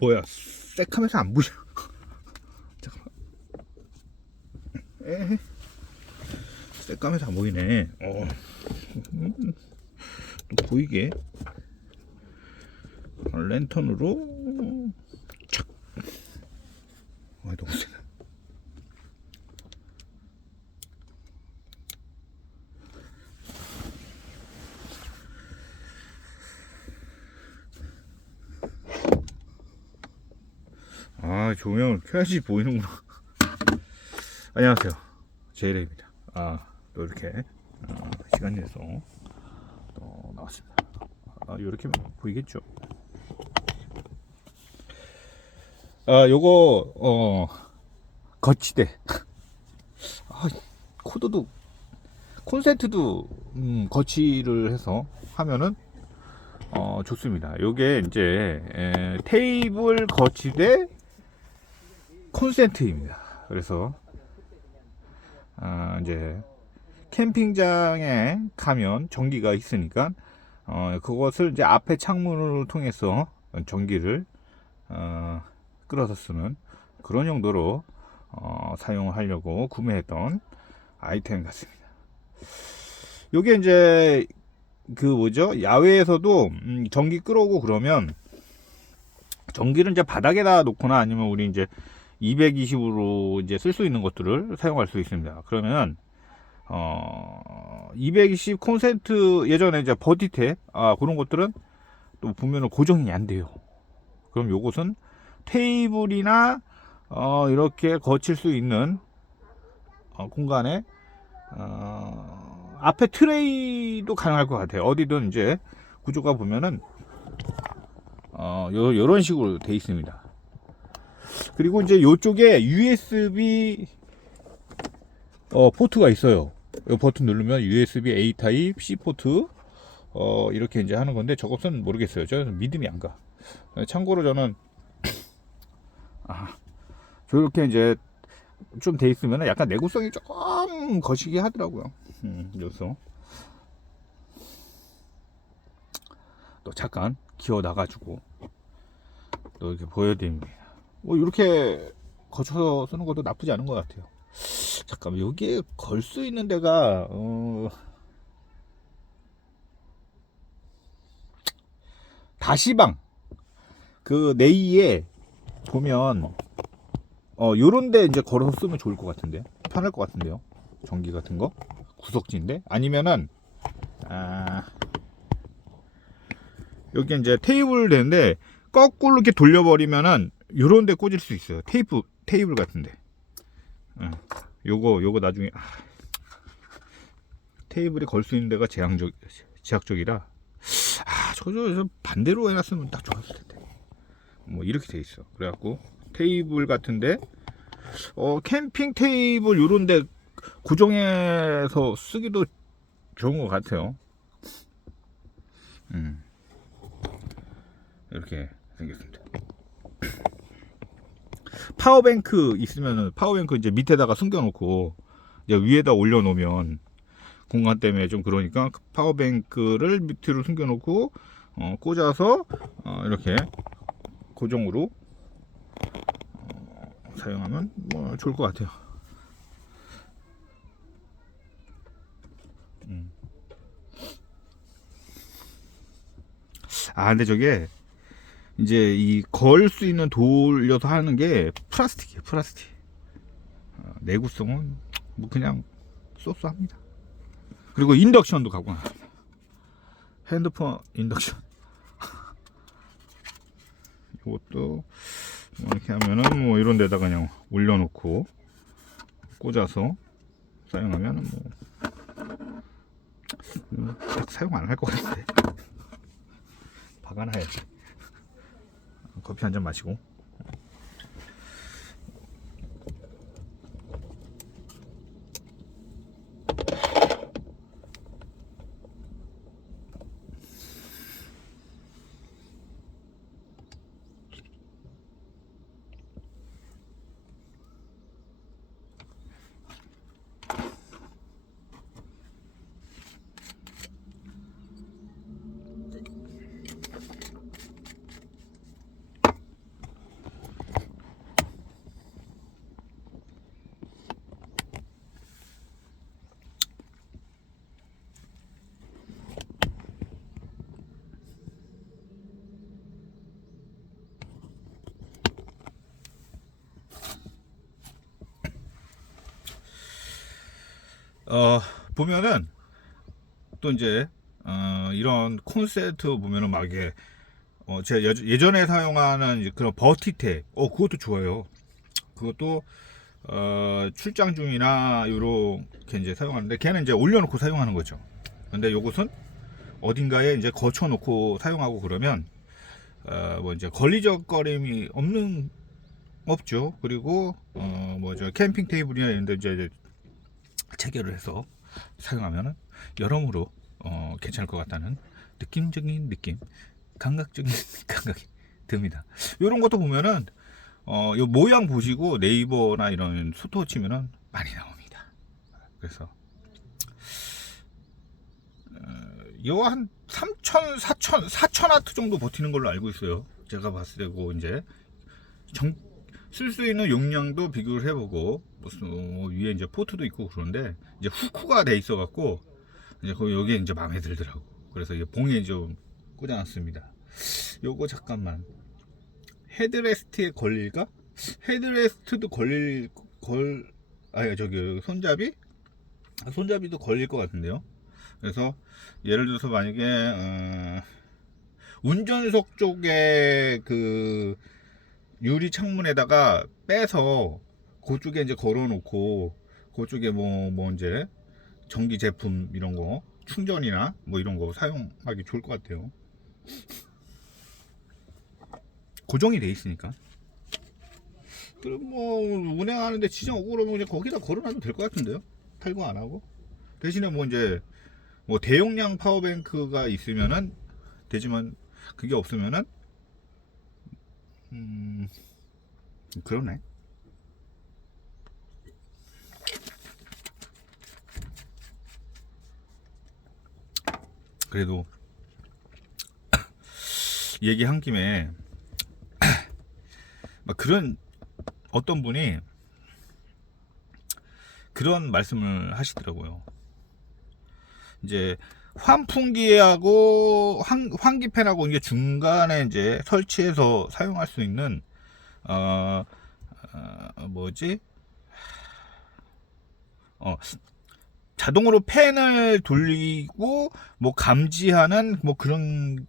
뭐야? 새카매서 안 보여. 잠깐만. 에헤. 새까매서 안 보이네. 어. 음, 또 보이게. 랜턴으로. 착 아, 너무 세네 아 조명을 켜야지 보이는구나. 안녕하세요. 제이레입니다. 아 또 이렇게 아, 시간 내서 또 나왔습니다. 아 이렇게 보이겠죠? 아 요거 어 거치대. 아 코드도 콘센트도 음, 거치를 해서 하면은 어 좋습니다. 요게 이제 에, 테이블 거치대 콘센트입니다. 그래서 아, 이제 캠핑장에 가면 전기가 있으니까 어, 그것을 이제 앞에 창문을 통해서 전기를 어, 끌어서 쓰는 그런 용도로 어, 사용을 하려고 구매했던 아이템 같습니다. 요게 이제 그 뭐죠 야외에서도 음, 전기 끌어오고 그러면 전기를 이제 바닥에다 놓거나 아니면 우리 이제 220으로 이제 쓸 수 있는 것들을 사용할 수 있습니다. 그러면 어 220 콘센트 예전에 이제 버티탭 아 그런 것들은 또 보면은 고정이 안 돼요. 그럼 요것은 테이블이나 어 이렇게 거칠 수 있는 어 공간에 어 앞에 트레이도 가능할 것 같아요. 어디든 이제 구조가 보면은 어 요, 요런 식으로 돼 있습니다. 그리고 이제 이쪽에 USB 어, 포트가 있어요. 이 버튼 누르면 USB A 타입 C 포트 어, 이렇게 이제 하는 건데 저것은 모르겠어요. 저는 믿음이 안 가. 참고로 저는 아, 저렇게 이제 좀 돼 있으면 약간 내구성이 조금 거시기 하더라고요. 음, 그래서 또 잠깐 기어 나가지고 또 이렇게 보여드립니다. 뭐 이렇게 거쳐서 쓰는 것도 나쁘지 않은 것 같아요. 잠깐만 여기에 걸 수 있는 데가 어... 다시방. 그 네이에 보면 어 요런데 이제 걸어서 쓰면 좋을 것 같은데? 편할 것 같은데요? 전기 같은 거? 구석지인데? 아니면은 아. 여기 이제 테이블 되는데 거꾸로 이렇게 돌려버리면은 요런 데 꽂을 수 있어요. 테이프, 테이블 같은데. 응. 요거, 요거 나중에, 아, 테이블에 걸 수 있는 데가 제한적, 제약적이라, 아, 저, 저, 저 반대로 해놨으면 딱 좋았을 텐데. 뭐, 이렇게 돼 있어. 그래갖고, 테이블 같은데, 어, 캠핑 테이블 요런 데 고정해서 쓰기도 좋은 것 같아요. 음. 이렇게 생겼습니다. 파워뱅크 있으면은 파워뱅크 이제 밑에다가 숨겨놓고 이제 위에다 올려놓으면 공간 때문에 좀 그러니까 그 파워뱅크를 밑으로 숨겨놓고 어, 꽂아서 어, 이렇게 고정으로 어, 사용하면 뭐 좋을 것 같아요. 음. 아 근데 저게 이제 이 걸 수 있는 돌려서 하는 게 플라스틱이에요 플라스틱. 어, 내구성은 뭐 그냥 쏘쏘합니다. 그리고 인덕션도 갖고 나 핸드폰 인덕션. 이것도 뭐 이렇게 하면은 뭐 이런 데다가 그냥 올려놓고 꽂아서 사용하면은 뭐딱 사용 안 할 것 같은데. 박아놔야지 커피 한 잔 마시고 어, 보면은 또 이제 어, 이런 콘센트 보면은 막 이게 어, 제가 예- 예전에 사용하는 그런 버티텍, 어 그것도 좋아요. 그것도 어, 출장 중이나 요렇게 이제 사용하는데 걔는 이제 올려놓고 사용하는 거죠. 근데 요것은 어딘가에 이제 거쳐놓고 사용하고 그러면 어, 뭐 이제 걸리적거림이 없는 없죠. 그리고 어, 뭐저 캠핑 테이블이나 이런 데 이제 체결을 해서 사용하면은 여러모로 어, 괜찮을 것 같다는 느낌적인 느낌, 감각적인 감각이 듭니다. 이런 것도 보면은 어, 요 모양 보시고 네이버나 이런 수토 치면은 많이 나옵니다. 그래서 요한 3천, 4천, 4천 와트 정도 버티는 걸로 알고 있어요. 제가 봤을 때고 이제 쓸 수 있는 용량도 비교를 해보고 무슨 뭐 위에 이제 포트도 있고 그런데 이제 후크가 돼 있어 갖고 이제 여기에 이제 마음에 들더라고. 그래서 이게 봉에 좀 꽂아놨습니다. 요거 잠깐만 헤드레스트에 걸릴까? 헤드레스트도 걸릴 걸 아니 저기 손잡이 아, 손잡이도 걸릴 것 같은데요. 그래서 예를 들어서 만약에 어, 운전석 쪽에 그 유리 창문에다가 빼서 그쪽에 이제 걸어놓고 그쪽에 뭐, 뭐 이제 전기 제품 이런 거 충전이나 뭐 이런 거 사용하기 좋을 것 같아요. 고정이 돼 있으니까. 그럼 뭐 운행하는데 지정 오고 그러면 그냥 거기다 걸어놔도 될 것 같은데요. 탈거 안 하고 대신에 뭐 이제 뭐 대용량 파워뱅크가 있으면은 되지만 그게 없으면은 음 그러네. 그래도 얘기 한 김에 막 그런 어떤 분이 그런 말씀을 하시더라고요. 이제 환풍기하고 환, 환기팬하고 이게 중간에 이제 설치해서 사용할 수 있는 어, 어 뭐지? 어 자동으로 팬을 돌리고 뭐 감지하는 뭐 그런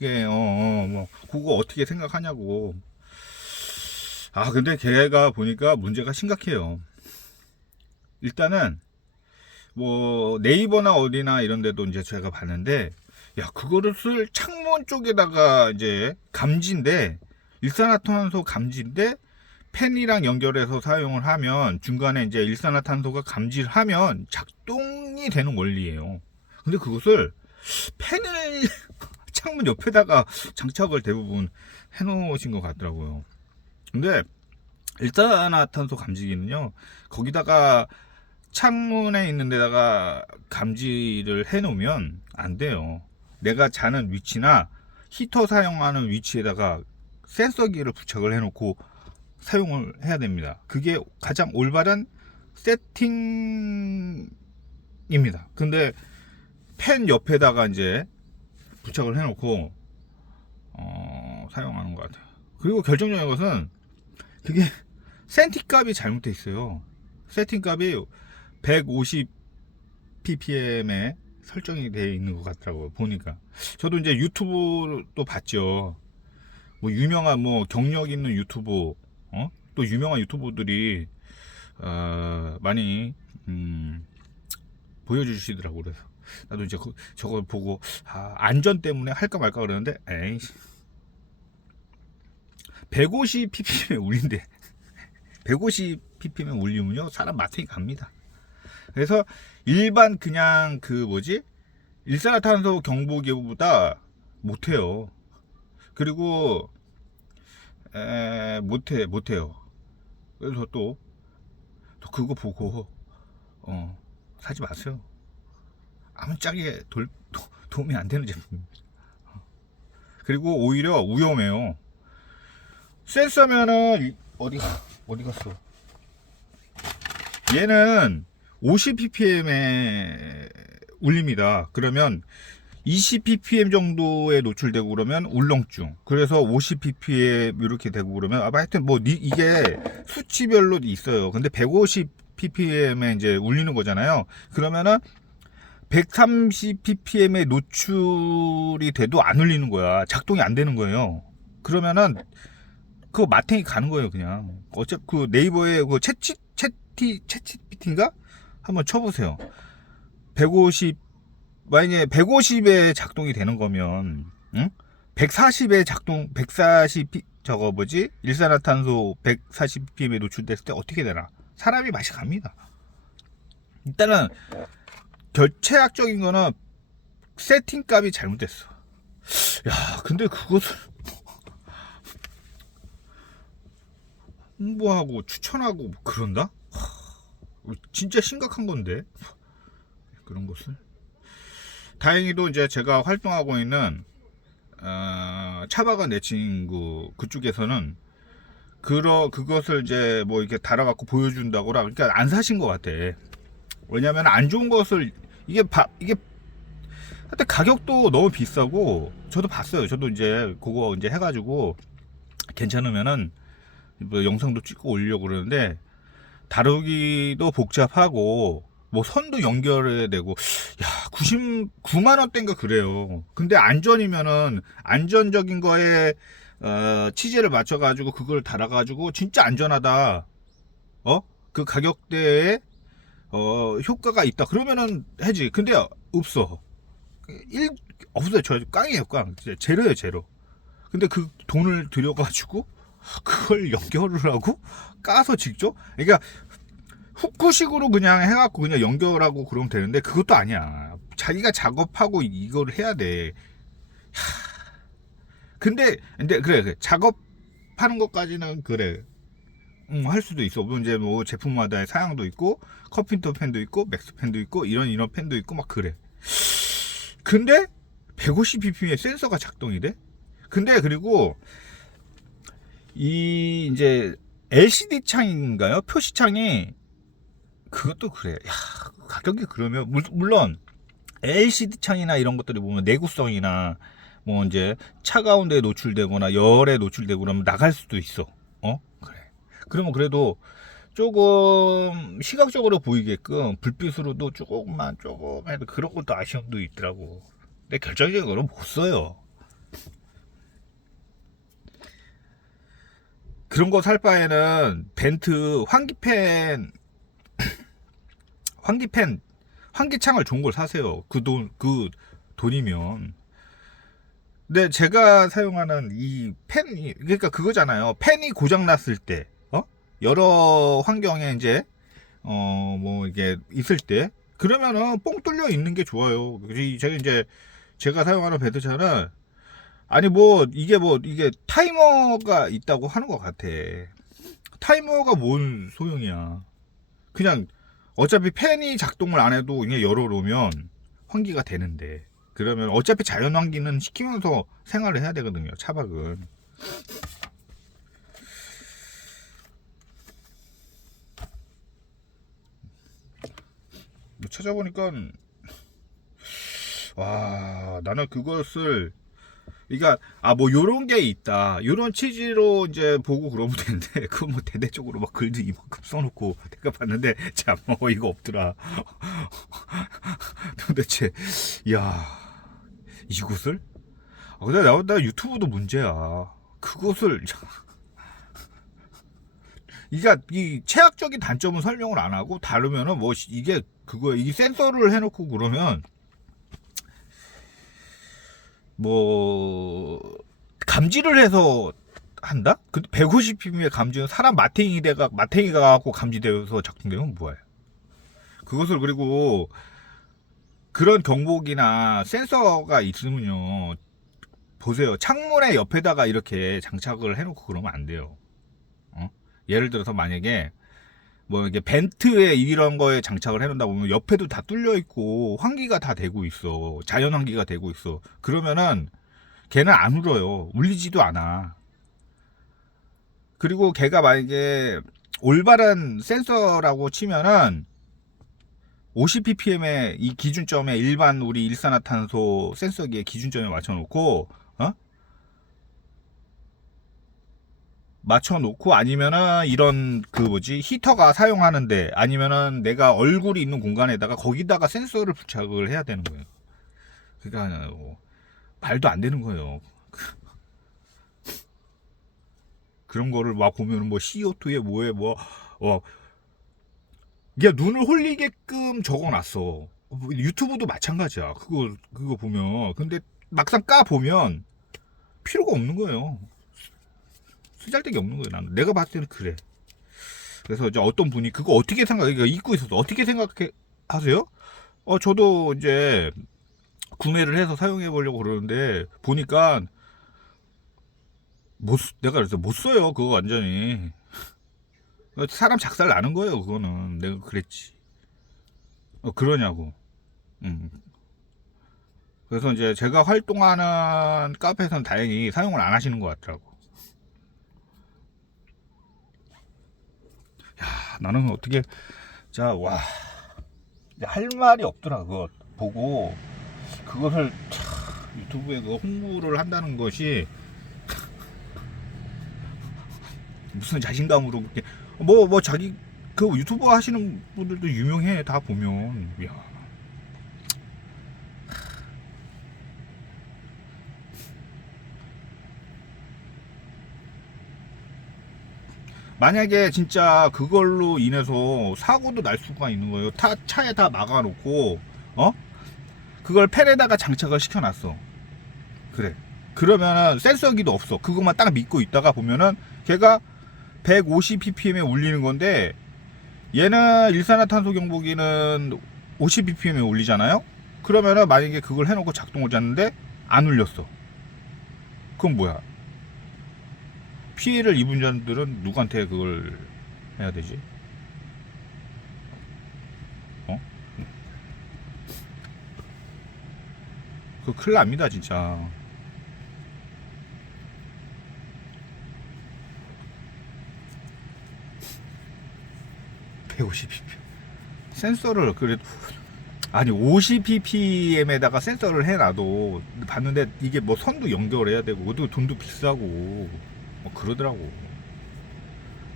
게 어, 어, 뭐 그거 어떻게 생각하냐고. 아 근데 걔가 보니까 문제가 심각해요. 일단은 뭐 네이버나 어디나 이런 데도 이제 제가 봤는데 야 그거를 쓸 창문 쪽에다가 이제 감지인데 일산화탄소 감지인데 팬이랑 연결해서 사용을 하면 중간에 이제 일산화탄소가 감지를 하면 작동이 되는 원리예요. 근데 그것을 팬을 창문 옆에다가 장착을 대부분 해놓으신 것 같더라고요. 근데 일산화탄소 감지기는요 거기다가 창문에 있는 데다가 감지를 해 놓으면 안 돼요. 내가 자는 위치나 히터 사용하는 위치에다가 센서기를 부착을 해 놓고 사용을 해야 됩니다. 그게 가장 올바른 세팅입니다. 근데 팬 옆에다가 이제 부착을 해 놓고 어, 사용하는 것 같아요. 그리고 결정적인 것은 그게 센티 값이 잘못돼 있어요. 세팅 값이 150 ppm에 설정이 되어 있는 것 같더라고요. 보니까. 저도 이제 유튜브도 봤죠. 뭐 유명한 뭐 경력 있는 유튜브, 어? 또 유명한 유튜버들이 어, 많이 음, 보여주시더라고 그래서 나도 이제 그, 저걸 보고 아, 안전 때문에 할까 말까 그러는데 에이 150 ppm에 울린대 150 ppm에 울리면요 사람 마탱이 갑니다 그래서 일반 그냥 그 뭐지? 일산화탄소 경보기보다 못해요. 그리고 에, 못해 못해요. 그래서 또, 또 그거 보고 어 사지 마세요. 아무짝에 돌, 도, 도움이 안 되는 제품입니다. 그리고 오히려 위험해요. 센서면은 이- 어디 가 어디 갔어? 얘는 50 ppm에 울립니다. 그러면 20 ppm 정도에 노출되고 그러면 울렁증. 그래서 50 ppm 이렇게 되고 그러면 아 하여튼 뭐 니- 이게 수치별로 있어요. 근데 150 ppm에 이제 울리는 거잖아요. 그러면은 130 ppm에 노출이 돼도 안 울리는 거야. 작동이 안 되는 거예요. 그러면은 그거 마탱이 가는 거예요, 그냥. 어차피 그 네이버에 그 채치 채티 채치피티인가 한번 쳐보세요. 150 만약에 150에 작동이 되는 거면 응? 140에 작동 140 피- 저거 뭐지 일산화탄소 140ppm에 노출됐을 때 어떻게 되나 사람이 맛이 갑니다. 일단은 결체약적인 거는 세팅 값이 잘못됐어. 야 근데 그것을 홍보하고 추천하고 뭐 그런다? 하, 진짜 심각한 건데 그런 것을 다행히도 이제 제가 활동하고 있는 어, 차바가 내 친구 그쪽에서는 그러 그것을 이제 뭐 이렇게 달아갖고 보여준다고라 그러니까 안 사신 것 같아. 왜냐면 안 좋은 것을 이게 바, 이게 하여튼 가격도 너무 비싸고 저도 봤어요. 저도 이제 그거 이제 해가지고 괜찮으면은 뭐 영상도 찍고 올리려고 그러는데 다루기도 복잡하고 뭐 선도 연결해야 되고 야 99만 원대인가 그래요. 근데 안전이면은 안전적인 거에 어, 치즈를 맞춰 가지고 그걸 달아 가지고 진짜 안전하다. 어? 그 가격대에 어, 효과가 있다. 그러면은 해지. 근데 없어. 일 없어요. 저 깡이에요, 깡. 진짜 제로예요, 제로. 근데 그 돈을 들여 가지고 그걸 연결을 하고 까서 직접. 그러니까 후크식으로 그냥 해갖고 그냥 연결하고 그러면 되는데 그것도 아니야. 자기가 작업하고 이걸 해야 돼. 하. 근데 근데 그래, 그래. 작업하는 것까지는 그래. 음, 할 수도 있어. 물론 이제 뭐 제품마다의 사양도 있고 커핀터 펜도 있고 맥스 펜도 있고 이런 이런 펜도 있고 막 그래. 근데 150ppm의 센서가 작동이 돼? 근데 그리고 이 이제 LCD 창인가요? 표시 창이 그것도 그래. 야, 가격이 그러면 물- 물론 LCD 창이나 이런 것들이 보면 내구성이나 뭐 이제 차가운 데 노출되거나 열에 노출되고 그러면 나갈 수도 있어. 어? 그래. 그러면 그래도 조금 시각적으로 보이게끔 불빛으로도 조금만 조금 해도 그런 것도 아쉬움도 있더라고. 근데 결정적으로 못 써요. 그런 거 살 바에는 벤트 환기팬 환기팬 환기창을 좋은 걸 사세요. 그 돈 그 돈이면. 근데 제가 사용하는 이 펜이 그러니까 그거잖아요. 펜이 고장 났을 때, 어? 여러 환경에 이제 어 뭐 이게 있을 때 그러면은 뽕 뚫려 있는 게 좋아요. 이- 제가 이제 제가 사용하는 벤트차는 아니 뭐 이게 뭐 이게 타이머가 있다고 하는 것 같아. 타이머가 뭔 소용이야. 그냥 어차피 팬이 작동을 안 해도 그냥 열어놓으면 환기가 되는데 그러면 어차피 자연 환기는 시키면서 생활을 해야 되거든요 차박은 뭐 찾아보니까 와 나는 그것을 그러니까 아 뭐 요런 게 있다. 요런 취지로 이제 보고 그러면 되는데 그거 뭐 대대적으로 막 글도 이만큼 써놓고 내가 봤는데 참 어이가 없더라. 도대체 야 이곳을? 아, 근데 나, 나 유튜브도 문제야. 그것을 이게 이 체학적인 단점은 설명을 안 하고 다루면은 뭐 시- 이게 그거 이 센서를 해놓고 그러면 뭐 감지를 해서 한다? 근데 150ppm의 감지는 사람 마탱이 대가 마탱이가 갖고 감지되어서 작동되면 뭐해? 그것을 그리고 그런 경보기나 센서가 있으면요 보세요 창문의 옆에다가 이렇게 장착을 해놓고 그러면 안 돼요. 어? 예를 들어서 만약에 뭐 이게 벤트에 이런 거에 장착을 해놓는다 보면 옆에도 다 뚫려 있고 환기가 다 되고 있어. 자연 환기가 되고 있어. 그러면은 걔는 안 울어요. 울리지도 않아. 그리고 걔가 만약에 올바른 센서라고 치면은 50ppm의 이 기준점에 일반 우리 일산화탄소 센서기의 기준점에 맞춰놓고 어? 맞춰 놓고 아니면은 이런 그 뭐지 히터가 사용하는데 아니면은 내가 얼굴이 있는 공간에다가 거기다가 센서를 부착을 해야 되는 거예요. 그러니까 뭐 말도 안 되는 거예요. 그런 거를 막 보면 뭐 CO2에 뭐에 뭐 어, 이게 눈을 홀리게끔 적어놨어. 유튜브도 마찬가지야. 그거 그거 보면 근데 막상 까 보면 필요가 없는 거예요. 쓰잘데기 없는 거예요. 나는 내가 봤을 때는 그래. 그래서 이제 어떤 분이 그거 어떻게 생각? 이거 읽고 있어서 어떻게 생각해 하세요? 어 저도 이제 구매를 해서 사용해 보려고 그러는데 보니까 못 쓰- 내가 그래서 못 써요. 그거 완전히 사람 작살 나는 거예요. 그거는 내가 그랬지. 어 그러냐고. 음. 그래서 이제 제가 활동하는 카페에서는 다행히 사용을 안 하시는 것 같더라고. 야, 나는 어떻게, 자, 와. 이제 할 말이 없더라, 그거 보고. 그것을 참, 유튜브에 그 홍보를 한다는 것이 무슨 자신감으로 그렇게, 뭐, 뭐, 자기, 그 유튜버 하시는 분들도 유명해, 다 보면. 야. 만약에 진짜 그걸로 인해서 사고도 날 수가 있는 거예요. 타, 차에 다 막아놓고, 어? 그걸 팬에다가 장착을 시켜놨어. 그래. 그러면은 센서기도 없어. 그것만 딱 믿고 있다가 보면은 걔가 150ppm에 울리는 건데 얘는 일산화탄소 경보기는 50ppm에 울리잖아요. 그러면은 만약에 그걸 해놓고 작동을 했는데 안 울렸어. 그건 뭐야? 피해를 입은 자들은 누구한테 그걸 해야 되지? 어? 그 큰일 납니다 진짜 150ppm 센서를 그래도 아니 50ppm에다가 센서를 해놔도 봤는데 이게 뭐 선도 연결해야 되고 그것도 돈도 비싸고 뭐 그러더라고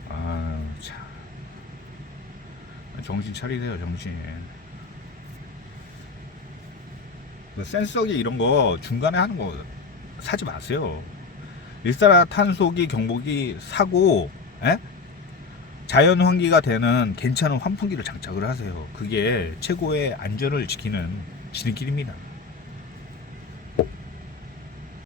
아 참 정신 차리세요 정신 그 센서기 이런 거 중간에 하는 거 사지 마세요 일산화탄소기 경보기 사고 에? 자연 환기가 되는 괜찮은 환풍기를 장착을 하세요. 그게 최고의 안전을 지키는 지름길입니다.